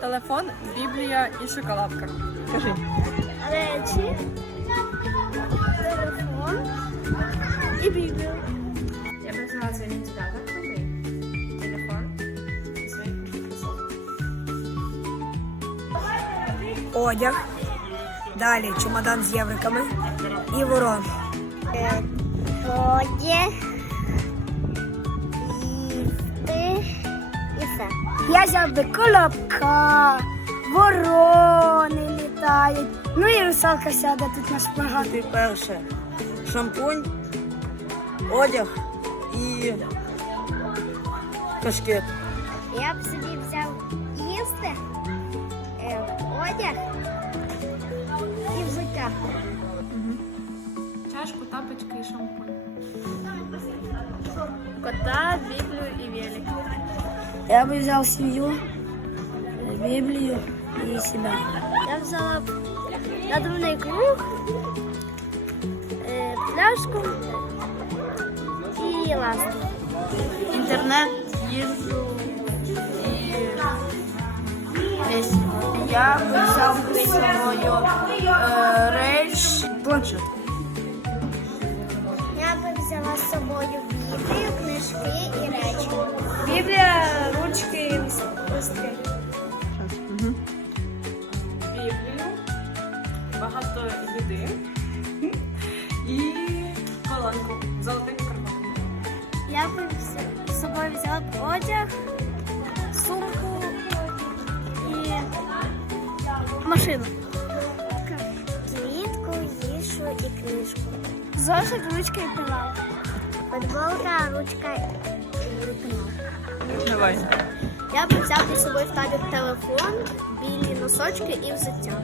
телефон, біблія і шоколадка. Кажи. Речі, телефон і біблію. Я б взяла свій вентилятор такий, телефон. Одяг. Далі чемодан з євриками і ворон. Одяг, Я взяв би колобка, ворони літають. Ну і русалка сяде тут на шпагат. Ти перше шампунь, одяг і кашкет. Я б собі взяв їсти, е, одяг і взуття. Чашку, тапочки і шампунь. Кота, велик. Я би взяв сім'ю, Біблію і себе. Я взяла б надувний круг, е, пляшку і ласку. Інтернет, їжу і десь. Я би взяв би з собою е, рейч, планшет. Я би взяла з собою біблію, книжки і речі. Багато і колонку, золотий карман. Я би з собою взяла б одяг, сумку і машину. Квітку, їжу і книжку. Зошит, ручка і пила. Футболка, ручка і пила. Давай. Я б взяв з собою в табір телефон, білі носочки і взуття.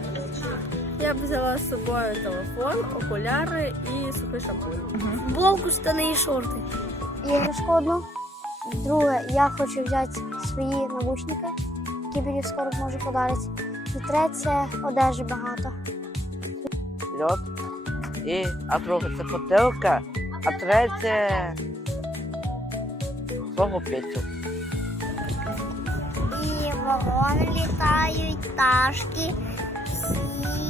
Я б взяла з собою телефон, окуляри і сухий шампунь. Футболку, штани і шорти. іграшку одну. Друге, я хочу взяти свої навушники, які мені скоро можу подарити. І третє, одежі багато. Льот. І, а друге це потилка, а третє свого пиццю. І вагони літають, пташки, всі